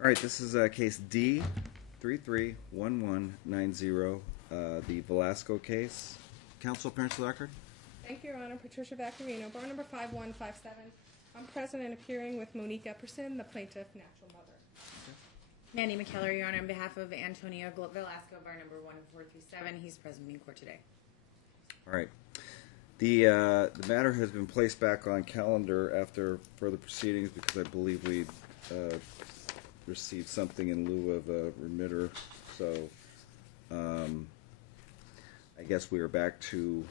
All right, this is case D331190, the Velasco case. Counsel, appearance to the record. Thank you, Your Honor. Patricia Vaccarino, bar number 5157. I'm present and appearing with Monique Epperson, the plaintiff, natural mother. Mandy McKellar, Your Honor, on behalf of Antonio Velasco, bar number 1437. He's present in court today. All right. The matter has been placed back on calendar after further proceedings because I believe we received something in lieu of a remitter. So I guess we are back to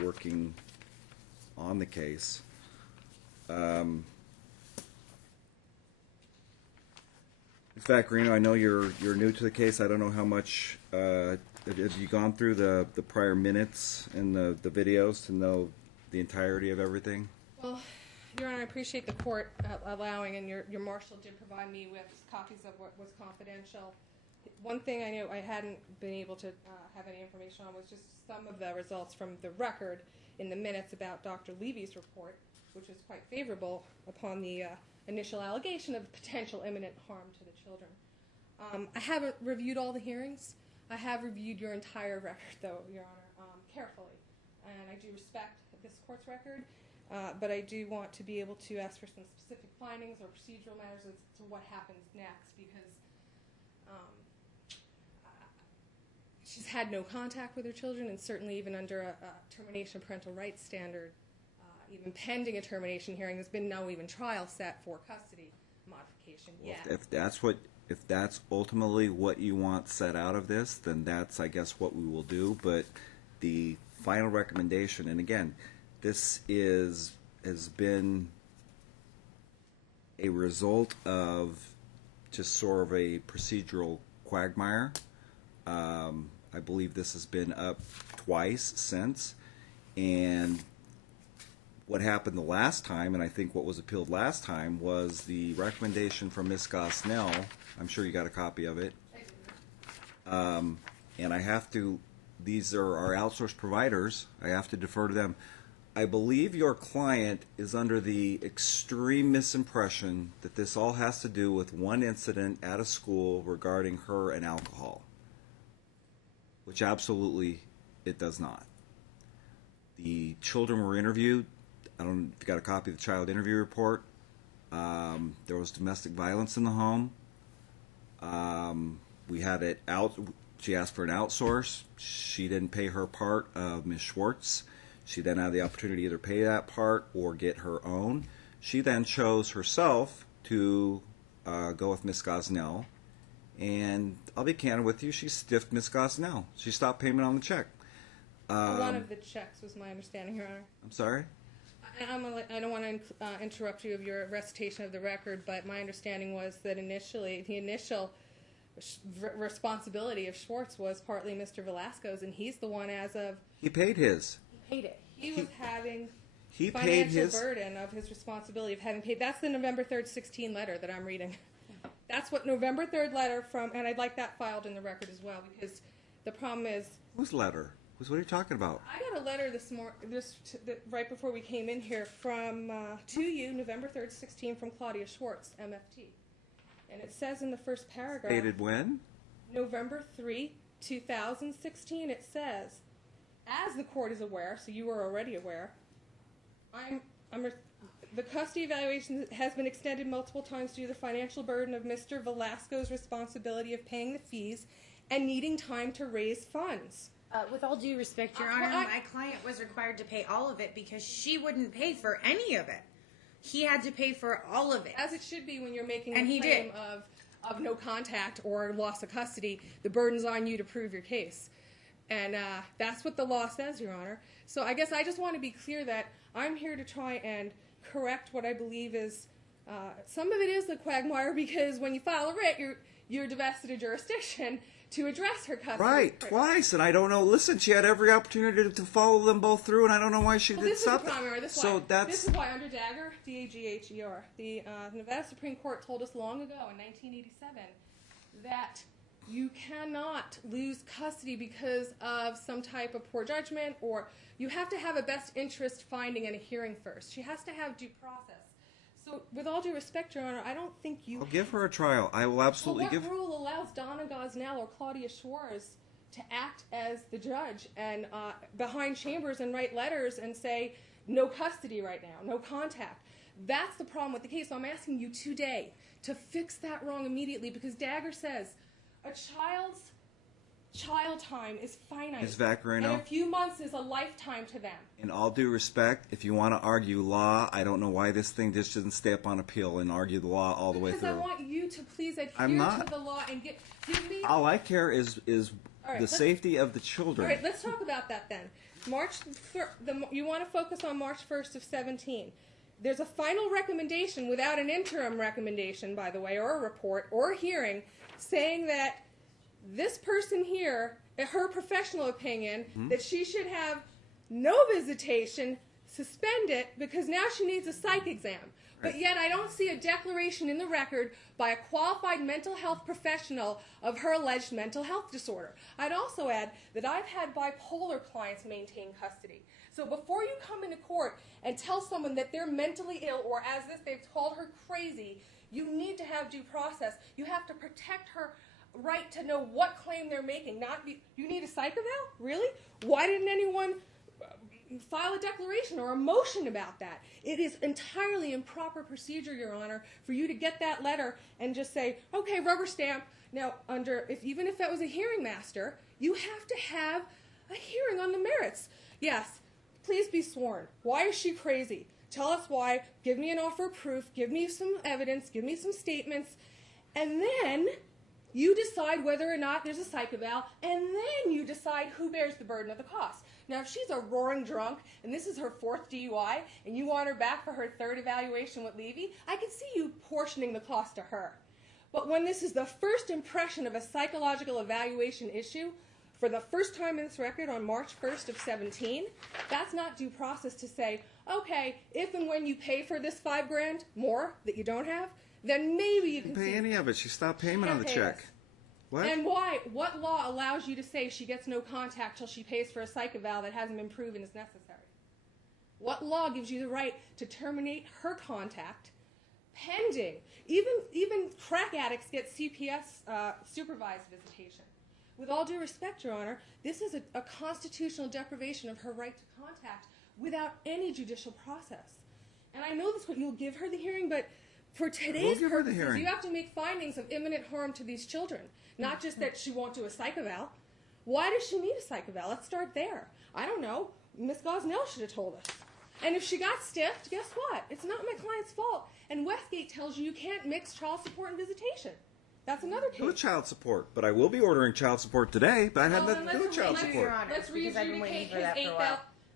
working on the case. In fact, Reno, I know you're new to the case. I don't know how much have you gone through the prior minutes and the videos to know the entirety of everything? Well, Your Honor, I appreciate the court allowing, and your marshal did provide me with copies of what was confidential. One thing I knew I hadn't been able to have any information on was just some of the results from the record in the minutes about Dr. Levy's report, which was quite favorable upon the initial allegation of potential imminent harm to the children. I haven't reviewed all the hearings. I have reviewed your entire record, though, Your Honor, carefully. And I do respect this court's record, but I do want to be able to ask for some specific findings or procedural matters as to what happens next, because she's had no contact with her children, and certainly even under a termination of parental rights standard, even pending a termination hearing, there's been no even trial set for custody modification yet. If that's ultimately what you want set out of this, then that's, I guess, what we will do. But the final recommendation, and again, this has been a result of just sort of a procedural quagmire. I believe this has been up twice since, and what happened the last time, and I think what was appealed last time, was the recommendation from Ms. Gosnells. I'm sure you got a copy of it. And I have to, these are our outsourced providers, I have to defer to them. I believe your client is under the extreme misimpression that this all has to do with one incident at a school regarding her and alcohol, which absolutely it does not. The children were interviewed. I don't know if you got a copy of the child interview report. There was domestic violence in the home. We had it out. She asked for an outsource. She didn't pay her part of Ms. Schwartz. She then had the opportunity to either pay that part or get her own. She then chose herself to go with Ms. Gosnells. And I'll be candid with you, she stiffed Ms. Gosnells. She stopped payment on the check. One of the checks was my understanding, Your Honor. I'm sorry? I don't want to interrupt you of your recitation of the record, but my understanding was that initially, the initial responsibility of Schwartz was partly Mr. Velasco's, and he's the one as of... He paid his. He paid it. He was having paid financial his burden of his responsibility of having paid. That's the November 3rd, 16 letter that I'm reading. That's what November 3rd letter from, and I'd like that filed in the record as well, because the problem is... Whose letter? What are you talking about? I got a letter this morning, right before we came in here, from to you, November 3rd, 16, from Claudia Schwartz, MFT. And it says in the first paragraph... Dated when? November 3, 2016. It says, as the court is aware, so you are already aware, the custody evaluation has been extended multiple times due to the financial burden of Mr. Velasco's responsibility of paying the fees and needing time to raise funds. With all due respect, Your Honor, my client was required to pay all of it because she wouldn't pay for any of it. He had to pay for all of it. As it should be when you're making a claim of no contact or loss of custody. The burden's on you to prove your case. And that's what the law says, Your Honor. So I guess I just want to be clear that I'm here to try and correct what I believe is, some of it is the quagmire, because when you file a writ, you're divested of jurisdiction to address her custody. Right, twice, and I don't know. Listen, she had every opportunity to follow them both through, and I don't know why she did something. This is why under Dagger, D-A-G-H-E-R, the Nevada Supreme Court told us long ago in 1987 that you cannot lose custody because of some type of poor judgment, or you have to have a best interest finding in a hearing first. She has to have due process. So, with all due respect, Your Honor, I don't think you... I'll give her a trial. I will absolutely Well, give... what rule allows Donna Gosnells or Claudia Schwartz to act as the judge and behind chambers and write letters and say, no custody right now, no contact? That's the problem with the case. So I'm asking you today to fix that wrong immediately, because Dagger says a child's child time is finite. Ms. Vaccarino? And a few months is a lifetime to them. In all due respect, if you want to argue law, I don't know why this thing just didn't stay up on appeal and argue the law all the way through. Because I want you to please adhere I'm not. to the law and give me... All I care is All right, the safety of the children. All right, let's talk about that then. You want to focus on March 1st of 17. There's a final recommendation without an interim recommendation, by the way, or a report or a hearing, saying that this person here, her professional opinion, that she should have no visitation, suspend it, because now she needs a psych exam. But yet I don't see a declaration in the record by a qualified mental health professional of her alleged mental health disorder. I'd also add that I've had bipolar clients maintain custody. So before you come into court and tell someone that they're mentally ill, or as if they've called her crazy, you need to have due process. You have to protect her right to know what claim they're making. You need a psych eval? Really? Why didn't anyone file a declaration or a motion about that? It is entirely improper procedure, Your Honor, for you to get that letter and just say, okay, rubber stamp. Now, even if that was a hearing master, you have to have a hearing on the merits. Yes, please be sworn. Why is she crazy? Tell us why. Give me an offer of proof. Give me some evidence. Give me some statements. And then you decide whether or not there's a psych eval, and then you decide who bears the burden of the cost. Now, if she's a roaring drunk, and this is her 4th DUI, and you want her back for her 3rd evaluation with Levy, I can see you portioning the cost to her. But when this is the first impression of a psychological evaluation issue, for the first time in this record on March 1st of 17, that's not due process to say, okay, if and when you pay for this $5 grand more that you don't have, then maybe you can pay any of it. She stopped payment on the check. This. What? And why? What law allows you to say she gets no contact till she pays for a psych eval that hasn't been proven is necessary? What law gives you the right to terminate her contact pending? Even crack addicts get CPS supervised visitation. With all due respect, Your Honor, this is a constitutional deprivation of her right to contact without any judicial process. And I know this, you'll give her the hearing, but for today's purposes, you have to make findings of imminent harm to these children, not just that she won't do a psych eval. Why does she need a psych eval? Let's start there. I don't know. Ms. Gosnells should have told us. And if she got stiffed, guess what? It's not my client's fault. And Westgate tells you can't mix child support and visitation. That's another case. Do child support, but I will be ordering child support today, but I had nothing to do with child support.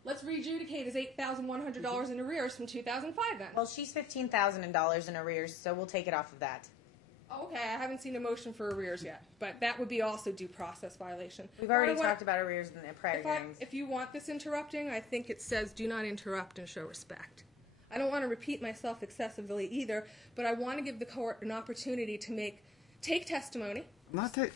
Let's re-adjudicate his $8,100 in arrears from 2005 then. Well, she's $15,000 in arrears, so we'll take it off of that. Okay, I haven't seen a motion for arrears yet, but that would be also due process violation. We've already talked about arrears in the prior hearings. If you want this interrupting, I think it says do not interrupt and show respect. I don't want to repeat myself excessively either, but I want to give the court an opportunity to take testimony.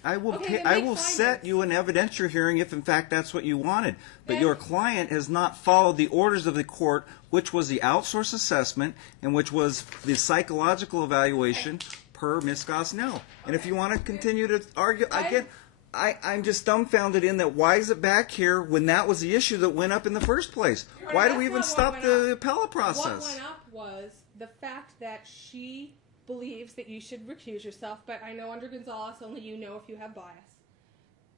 I will set you an evidentiary hearing if, in fact, that's what you wanted. But your client has not followed the orders of the court, which was the outsource assessment and which was the psychological evaluation per Ms. Gosnells. And if you want to continue to argue, again, I'm just dumbfounded in that why is it back here when that was the issue that went up in the first place? Why do we even stop the appellate process? What went up was the fact that she believes that you should recuse yourself, but I know under Gonzalez only you know if you have bias.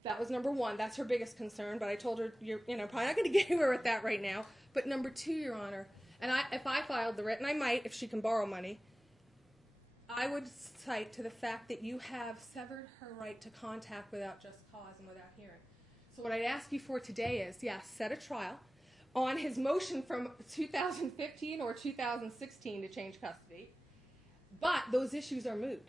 That was number one. That's her biggest concern, but I told her you're probably not going to get anywhere with that right now. But number two, Your Honor, and if I filed the writ, and I might if she can borrow money, I would cite to the fact that you have severed her right to contact without just cause and without hearing. So what I'd ask you for today is, set a trial on his motion from 2015 or 2016 to change custody. But those issues are moot.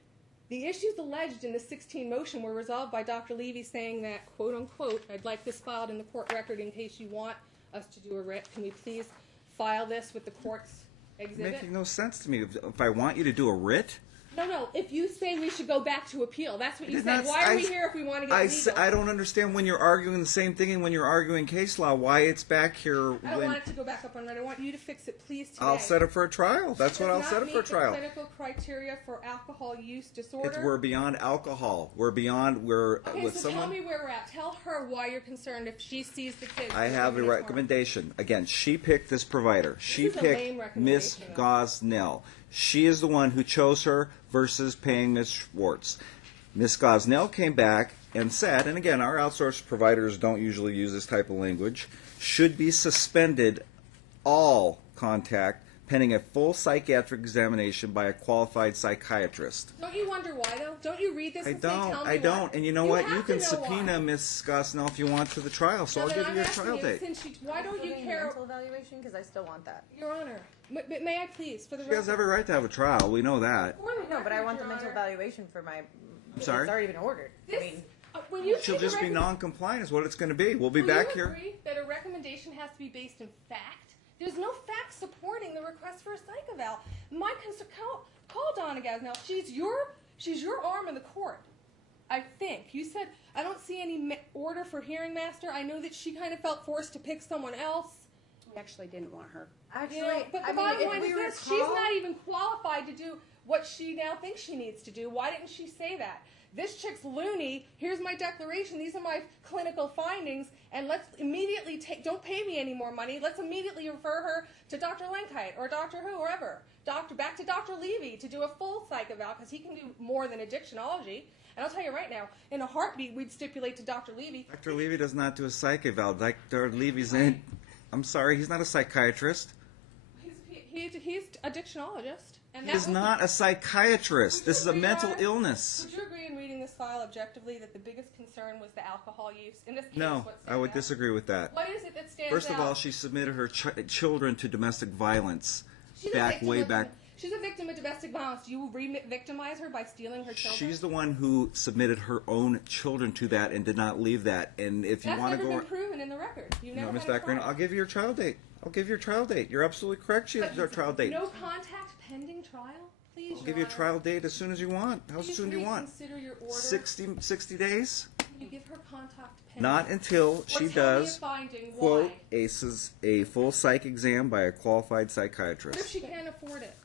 The issues alleged in the 16 motion were resolved by Dr. Levy saying that, quote unquote, I'd like this filed in the court record in case you want us to do a writ. Can we please file this with the court's exhibit? Making no sense to me. If I want you to do a writ, No. If you say we should go back to appeal, that's what you said. Why are we here if we want to get legal? I don't understand when you're arguing the same thing and when you're arguing case law, why it's back here. I don't want it to go back up on red. I want you to fix it, please, today. I'll set it for a trial. That's what I'll set it for a trial. Does not meet the clinical criteria for alcohol use disorder. We're beyond alcohol. With so someone. Tell me where we're at. Tell her why you're concerned if she sees the kids. I have a recommendation. Again, she picked this provider. She picked Miss Gosnells. She is the one who chose her versus paying Miss Schwartz. Miss Gosnells came back and said, and again, our outsourced providers don't usually use this type of language, should be suspended all contact pending a full psychiatric examination by a qualified psychiatrist. Don't you wonder why, though? Don't you read this and say, tell me I don't. And you know what? You can subpoena why. Miss Gosnells if you want to the trial, so I'll give you a trial date. Why don't you care? Mental evaluation? Because I still want that. Your Honor, may I please, for the She record? has every right to have a trial. We know that. No, but I want the mental evaluation for my... I'm sorry? It's already been ordered. She'll just be non-compliant is what it's going to be. We'll be back here. Will you agree that a recommendation has to be based in fact? There's no facts supporting the request for a psych eval. My concern, call Donna Gosnells. She's your arm in the court. I think. You said, I don't see any order for hearing master. I know that she kind of felt forced to pick someone else. We actually didn't want her. Actually, but the bottom line is this. She's not even qualified to do what she now thinks she needs to do. Why didn't she say that? This chick's loony. Here's my declaration. These are my clinical findings. And let's immediately don't pay me any more money. Let's immediately refer her to Dr. Lenkite or Dr. Who, whoever. Back to Dr. Levy to do a full psych eval because he can do more than addictionology. And I'll tell you right now, in a heartbeat, we'd stipulate to Dr. Levy. Dr. Levy does not do a psych eval. Dr. Levy's in. I'm sorry, he's not a psychiatrist. He's addictionologist. And he is not a psychiatrist. This is a mental illness. Would you agree in reading this file objectively that the biggest concern was the alcohol use? In this case, no, I would disagree with that. What is it that stands First out? of all, she submitted her children to domestic violence way back. She's a victim of domestic violence. Do you re-victimize her by stealing her children? She's the one who submitted her own children to that and did not leave that. And if you want to go, that's never been proven in the record. You never no, Ms. Baccarin, I'll give you your trial date. You're absolutely correct. She has her trial date. No contact pending trial, please. I'll give you a trial date as soon as you want. How soon do you want? Consider your order. 60 days. Can you give her contact pending? Not until she does, quote, a full psych exam by a qualified psychiatrist. What if she can't afford it?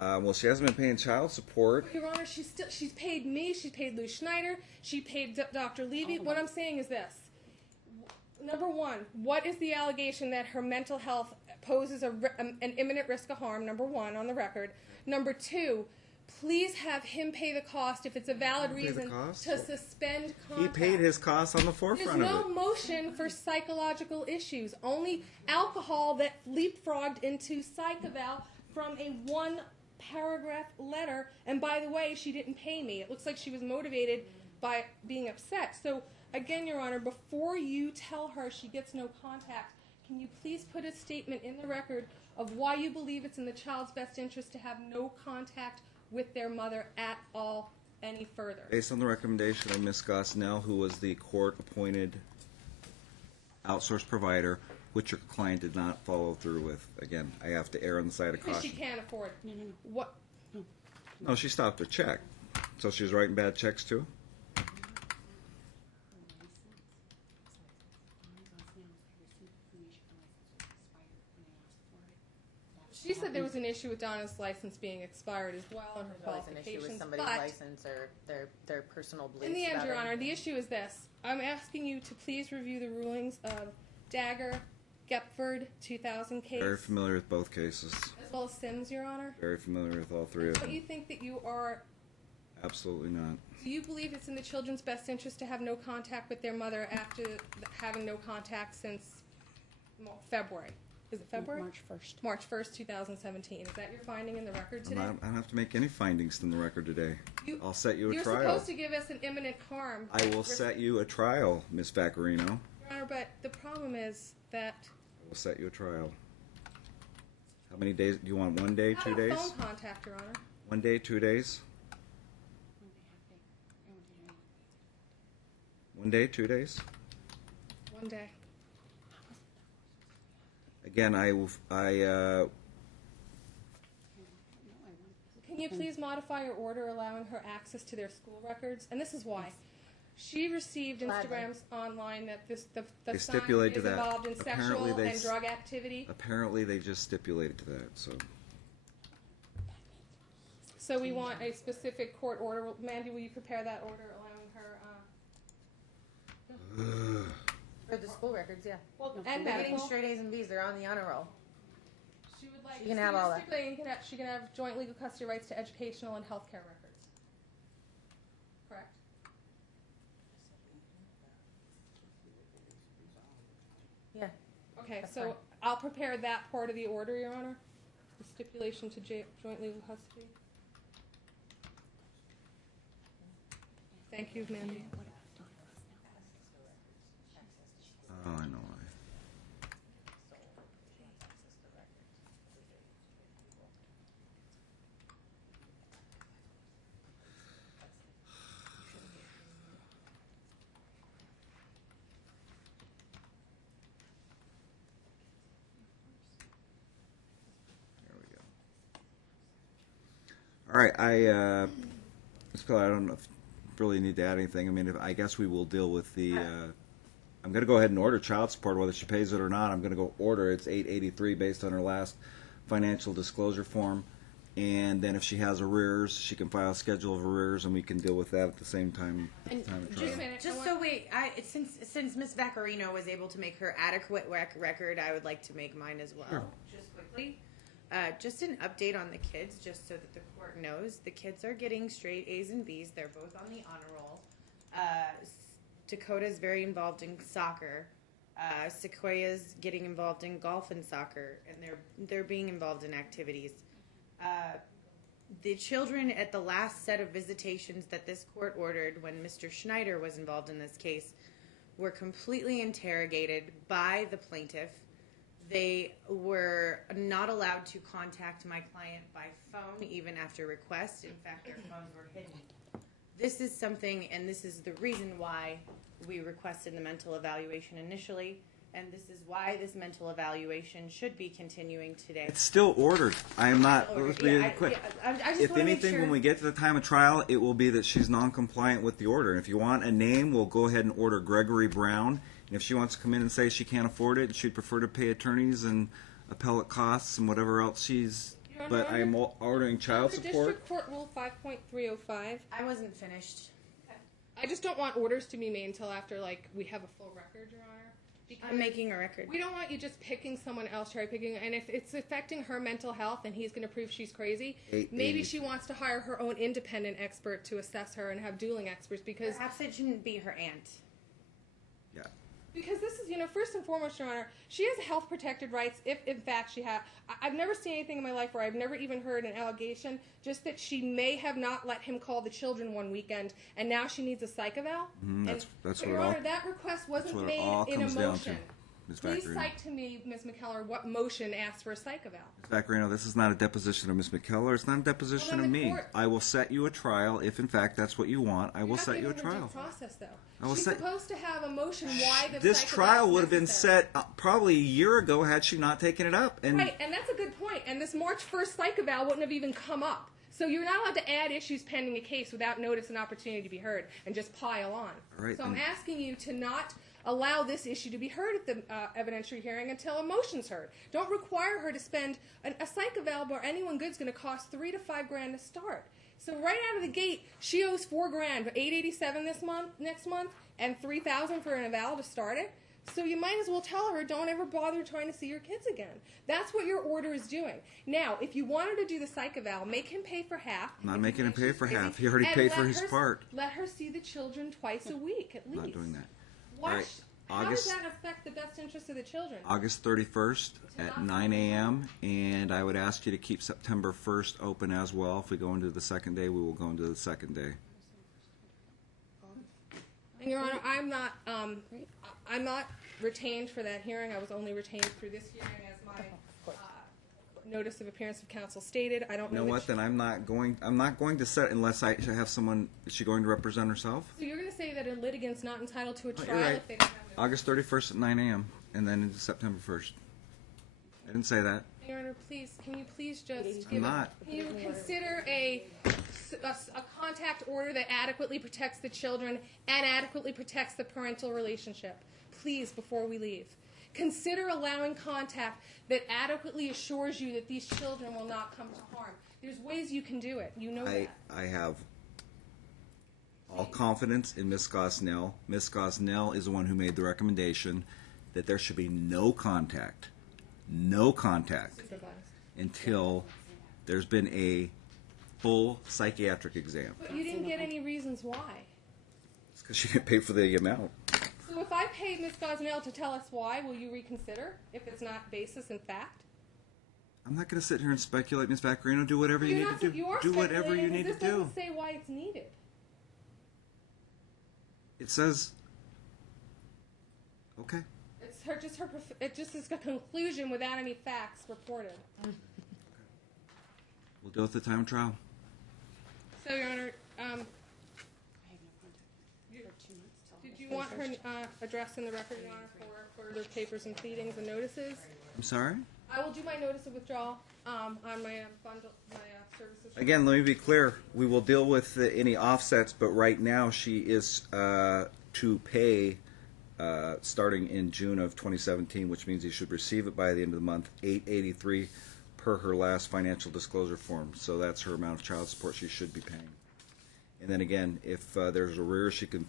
Well, she hasn't been paying child support. Your Honor, she's paid me, she's paid Lou Schneider, she paid Dr. Levy. What I'm saying is this. Number one, what is the allegation that her mental health poses an imminent risk of harm, number one, on the record. Number two, please have him pay the cost if it's a valid reason to suspend contact. He paid his costs on the forefront There's of it. no motion for psychological issues, only alcohol that leapfrogged into psych eval from a one-paragraph letter. And by the way, she didn't pay me. It looks like she was motivated by being upset. So, again, Your Honor, before you tell her she gets no contact, can you please put a statement in the record of why you believe it's in the child's best interest to have no contact with their mother at all any further? Based on the recommendation of Ms. Gosnells, who was the court-appointed outsourced provider, which your client did not follow through with. Again, I have to err on the side of caution. Because she can't afford it. No. What? No, she stopped her check. So she was writing bad checks too? She said there was an issue with Donna's license being expired as well and her qualifications. An issue with somebody's license or their personal beliefs. In the end, about Your Honor, anything. the issue is this. I'm asking you to please review the rulings of Dagger, Gepford, 2000 case. Very familiar with both cases. As well as Sims, Your Honor. Very familiar with all three of Don't you them. think that you are... Absolutely not. Do you believe it's in the children's best interest to have no contact with their mother after having no contact since February? Is it February? March 1st. March 1st, 2017. Is that your finding in the record today? I don't have to make any findings in the record today. I'll set you a You're trial. supposed to give us an imminent harm. I will set you a trial, Ms. Vaccarino. Your Honor, but the problem is that... I will set you a trial. How many days? Do you want 1 day, 2 How about days? phone contact, Your Honor? 1 day, 2 days? 1 day, 2 days? 1 day. Again, Can Can you please modify your order allowing her access to their school records? And this is why. She received Instagrams online that the They son stipulate to is that. involved in Apparently sexual they and drug activity. Apparently, they just stipulated to that. So we want a specific court order. Mandy, will you prepare that order allowing her? For the school records, yeah. Well, They're and getting medical. straight A's and B's. They're on the honor roll. She would like. She can have all that. She can have joint legal custody rights to educational and healthcare records. Correct. Yeah. Okay, That's so fine. I'll prepare that part of the order, Your Honor. The stipulation to joint legal custody. Thank you, Mandy. Oh, I know why. There we go. All right, Ms. Pillar, I don't know if you really need to add anything. I mean, I guess we will deal with the. I'm going to go ahead and order child support, whether she pays it or not. I'm going to go order. It's $883 based on her last financial disclosure form, and then if she has arrears, she can file a schedule of arrears, and we can deal with that at the same time. And Time of just trial. a minute. Just so since Miss Vaccarino was able to make her adequate record, I would like to make mine as well. Sure. Just quickly. Just an update on the kids, just so that the court knows. The kids are getting straight A's and B's. They're both on the honor roll. Dakota's very involved in soccer. Sequoia's getting involved in golf and soccer, and they're being involved in activities. The children at the last set of visitations that this court ordered when Mr. Schneider was involved in this case were completely interrogated by the plaintiff. They were not allowed to contact my client by phone even after request. In fact, their phones were hidden. This is something, and this is the reason why we requested the mental evaluation initially, and this is why this mental evaluation should be continuing today. It's still ordered. I am not. Let's be quick. I just If wanna make anything, sure. when we get to the time of trial, it will be that she's non-compliant with the order. And if you want a name, we'll go ahead and order Gregory Brown. And if she wants to come in and say she can't afford it, she'd prefer to pay attorneys and appellate costs and whatever else she's. Your But Honor, I am ordering child For support. District Court Rule 5.305, I wasn't finished. I just don't want orders to be made until after, we have a full record, Your Honor. Because I'm making a record. we don't want you just picking someone else, cherry picking, and if it's affecting her mental health and he's going to prove she's crazy, maybe she wants to hire her own independent expert to assess her and have dueling experts because Perhaps it shouldn't be her aunt. Yeah. Because this is, first and foremost, Your Honor, she has health protected rights if, in fact, she has. I've never seen anything in my life where I've never even heard an allegation, just that she may have not let him call the children one weekend, and now she needs a psych eval. That's But what Your it all. Honor, that request wasn't what it made all in a comes down to, motion. Ms. Please Vaccarino. cite to me, Ms. McKellar, what motion asked for a psych eval. Ms. Vaccarino, this is not a deposition of Ms. McKellar. It's not a deposition Well, of then the me. court- I will set you a trial if, in fact, that's what you want. I will set you a You're not giving her trial. due process, though. I will She's set- supposed to have a motion why the This psych trial eval is would have been necessary. set probably a year ago had she not taken it up. And Right, and that's a good point. And this March 1st psych eval wouldn't have even come up. So you're not allowed to add issues pending a case without notice and opportunity to be heard and just pile on. All right, so I'm then. asking you to not allow this issue to be heard at the evidentiary hearing until a motion's heard. Don't require her to spend a psych eval or anyone good's going to cost $3,000 to $5,000 to start. So right out of the gate, she owes $4,000, $887 next month, and $3,000 for an eval to start it. So you might as well tell her, don't ever bother trying to see your kids again. That's what your order is doing. Now, if you wanted to do the psych eval, make him pay for half. I'm not If making you him think pay she's for crazy, half. He already and paid for let his her- part. Let her see the children twice a week, at least. I'm not doing that. Watch, All right, how August- does that affect the best interest of the children? August 31st at 9 a.m. And I would ask you to keep September 1st open as well. If we go into the second day, we will go into the second day. And Your Honor, I'm not retained for that hearing. I was only retained through this hearing as my notice of appearance of counsel stated. I don't You know know what? Then I'm not going to set unless I have someone. Is she going to represent herself? So you're going to say that a litigant's not entitled to a you're trial right. if they don't have notice? August 31st at 9 a.m. and then into September 1st. I didn't say that. Your Honor, please, can you please just I'm not. Can you consider a contact order that adequately protects the children and adequately protects the parental relationship? Please, before we leave. Consider allowing contact that adequately assures you that these children will not come to harm. There's ways you can do it. You know that. I have all confidence in Ms. Gosnell. Ms. Gosnell is the one who made the recommendation that there should be no contact until there's been a full psychiatric exam. But you didn't get any reasons why. It's because she didn't pay for the amount. So if I paid Ms. Gosnell to tell us why, will you reconsider if it's not basis in fact? I'm not going to sit here and speculate, Ms. Vaccarino. Do whatever you need to do. Do whatever you need to do. This doesn't say why it's needed. It says, okay. It just is a conclusion without any facts reported. We'll deal with the time of trial. So, Your Honor, did you want her address in the record, Your Honor, for further papers and pleadings and notices? I'm sorry? I will do my notice of withdrawal on my bundle, my services. Again, let me be clear. We will deal with any offsets, but right now she is to pay starting in June of 2017, which means you should receive it by the end of the month, $883 per her last financial disclosure form. So that's her amount of child support she should be paying. And then again, if there's arrears, she can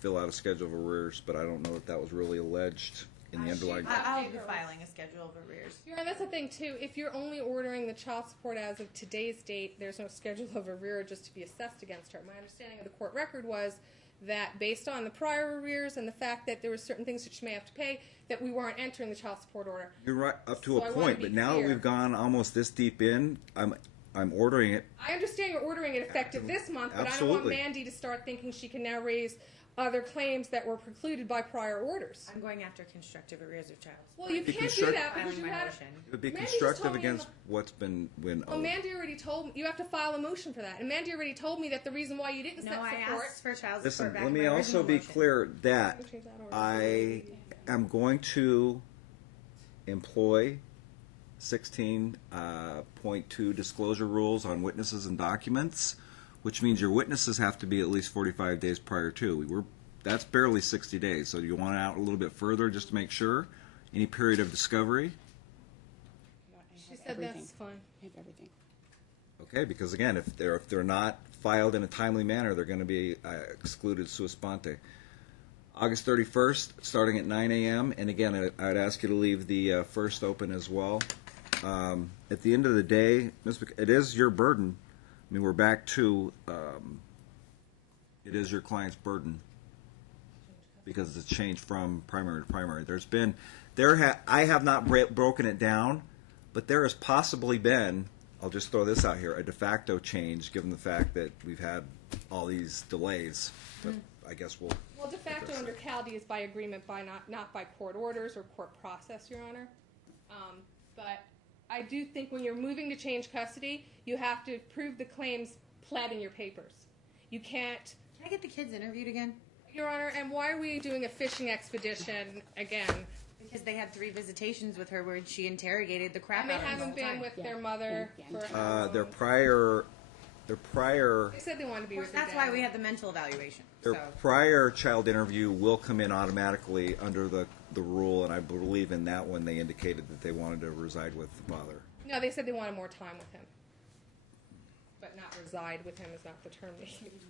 fill out a schedule of arrears, but I don't know if that was really alleged in the underlying. I'll be filing a schedule of arrears. Your Honor, that's the thing, too. If you're only ordering the child support as of today's date, there's no schedule of arrears just to be assessed against her. My understanding of the court record was that based on the prior arrears and the fact that there were certain things that she may have to pay, that we weren't entering the child support order. You're right up to So a I wanna point, be but now clear. we've gone almost this deep in. I'm ordering it. I understand you're ordering it effective this month, but I don't want Absolutely. Mandy to start thinking she can now raise other claims that were precluded by prior orders. I'm going after constructive arrears of child support. Well, you Be can't do construct- that because Filing you my had. motion. It would be Mandy just constructive told me in against what's been Oh, Mandy already told me you have to file a motion for that, and Mandy already told me that the reason why you didn't No, set I support. asked for child Listen, support back let in me my also original be motion. clear that Change that order. I am going to employ 16.2 disclosure rules on witnesses and documents, which means your witnesses have to be at least 45 days prior to. That's barely 60 days, so you want it out a little bit further just to make sure. Any period of discovery. She said that's fine. I have everything. Okay, because again, if they're not filed in a timely manner, they're going to be excluded sua sponte. August 31st, starting at 9 a.m. And again, I'd ask you to leave the first open as well. At the end of the day, it is your burden. I mean, we're back to it is your client's burden because it's changed from primary to primary. I have not broken it down, but there has possibly been, I'll just throw this out here, a de facto change given the fact that we've had all these delays. But I guess we'll. Well, de facto under CalD is by agreement, by not by court orders or court process, Your Honor. But I do think when you're moving to change custody, you have to prove the claims pled in your papers. You can't. Can I get the kids interviewed again? Your Honor, and why are we doing a fishing expedition again? Because they had 3 visitations with her where she interrogated the crap And they out of them the haven't whole been time. with Yeah. their mother Yeah. for how long? Their prior. They said they wanted to be with their That's dad. why we had the mental evaluation. Their So prior child interview will come in automatically under the rule, and I believe in that one they indicated that they wanted to reside with the father. No, they said they wanted more time with him. But not reside with him is not the term they use.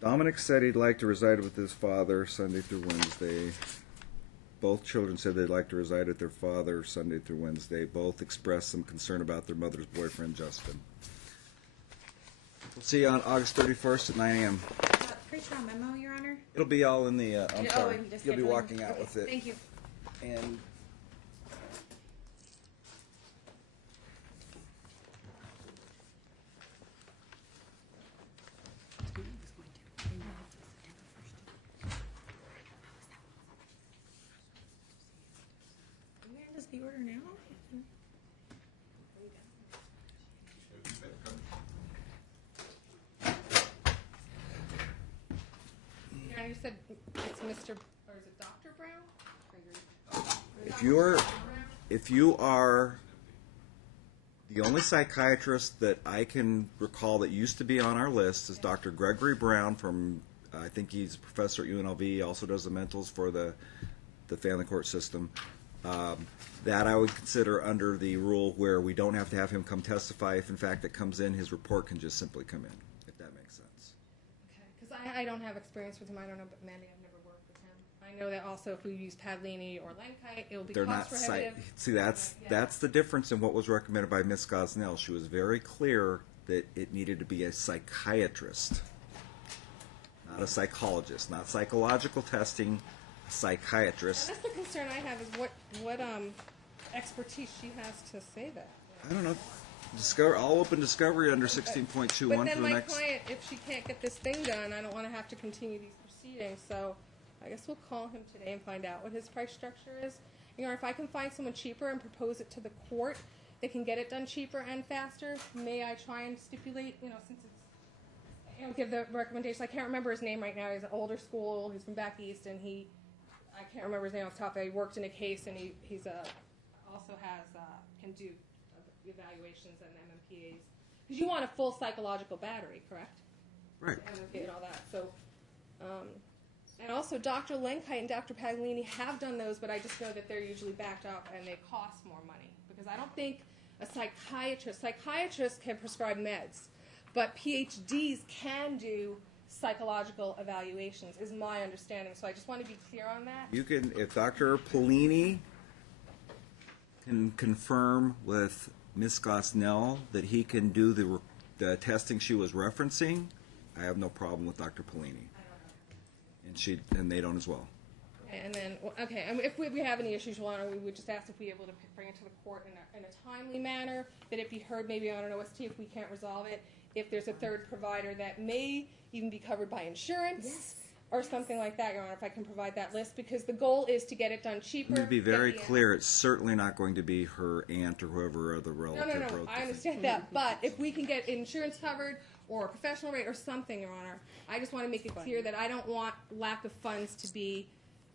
Dominic said he'd like to reside with his father Sunday through Wednesday. Both children said they'd like to reside with their father Sunday through Wednesday. Both expressed some concern about their mother's boyfriend, Justin. We'll see you on August 31st at 9 a.m. pretrial memo, Your Honor. It'll be all in the, I'm Oh, sorry, in the you'll be scheduling. walking out Okay, with it. Thank you. And Where is the order now? you said it's Mr. or is it Dr. Brown? If you are the only psychiatrist that I can recall that used to be on our list is Dr. Gregory Brown from, I think he's a professor at UNLV, also does the mentals for the family court system. That I would consider under the rule where we don't have to have him come testify. If in fact it comes in, his report can just simply come in, if that makes sense. Okay, because I don't have experience with him. I don't know, but Mandy, I've never worked with him. I know that also if we use Paglini or Lenkite, it will be They're not cost prohibitive. See, that's the difference in what was recommended by Ms. Gosnells. She was very clear that it needed to be a psychiatrist, not a psychologist, not psychological testing, a psychiatrist. And that's the concern I have is what expertise she has to say that. I don't know. I'll open discovery under 16.21 But for then the my next. client, if she can't get this thing done, I don't want to have to continue these proceedings. So I guess we'll call him today and find out what his price structure is. You know, if I can find someone cheaper and propose it to the court, they can get it done cheaper and faster. May I try and stipulate, you know, since it's, you know, give the recommendation. I can't remember his name right now. He's an older school. He's from back east, and I can't remember his name off the top. He worked in a case, and he's also can do evaluations and MMPAs. Because you want a full psychological battery, correct? Right. MMPA and all that. So, and also Dr. Lenkite and Dr. Paglini have done those, but I just know that they're usually backed up and they cost more money. Because I don't think a psychiatrist can prescribe meds, but PhDs can do psychological evaluations, is my understanding. So I just want to be clear on that. You can, if Dr. Polini can confirm with Ms. Gosnell that he can do the testing she was referencing, I have no problem with Dr. Polini. And they don't as well. And then, okay, and if we have any issues, we would just ask if we're able to bring it to the court in a timely manner, that it be heard maybe on an OST if we can't resolve it. If there's a third provider that may even be covered by insurance or something like that, Your Honor, if I can provide that list, because the goal is to get it done cheaper. Let me be very clear, it's certainly not going to be her aunt or whoever the relative No, wrote I understand that, but if we can get insurance covered or a professional rate or something, Your Honor, I just want to make it clear that I don't want lack of funds to be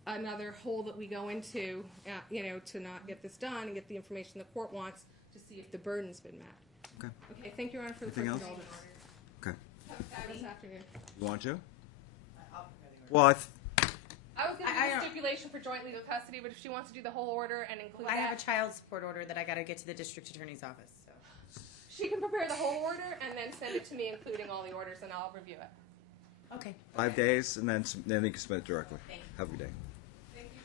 another hole that we go into, to not get this done and get the information the court wants to see if the burden's been met. Okay. Okay, thank you, Your Honor, for the Anything first else? indulgence. Okay. This afternoon. You want to? Well, I was going to do a stipulation for joint legal custody, but if she wants to do the whole order and include I have a that, child support order that I got to get to the district attorney's office. So. she can prepare the whole order and then send it to me, including all the orders, and I'll review it. Okay. 5 days, and then you can submit it directly. Thank you. Have a good day.